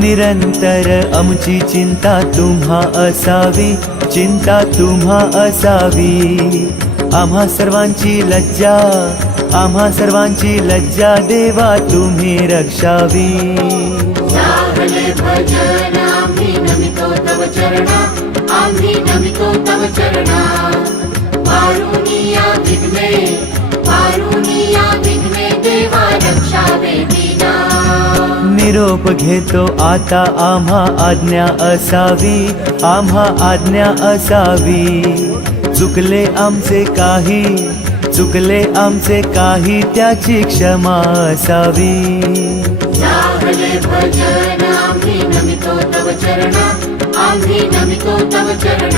निरंतर आमची चिंता तुम्हा असावी, चिंता तुम्हा असावी। आम्हा सर्वांची लज्जा, आम्हा सर्वांची लज्जा देवा तुम्ही रक्षावी। सागले भजन आम्ही नमितो तव चरणा, आम्ही नमितो तव चरणा। पारुनिया विघ्ने, पारुनिया विघ्ने देवा रक्षावे दीना। निरोप घेतो आता आम्हा आज्ञा असावी, आम्हा आज्ञा असावी। चुकले आमचे काही, चुकले आमचे काही त्याची क्षमा असावी। सागले भजन आम्ही नमितो तव चरणा, आम्ही नमितो तव चरणा।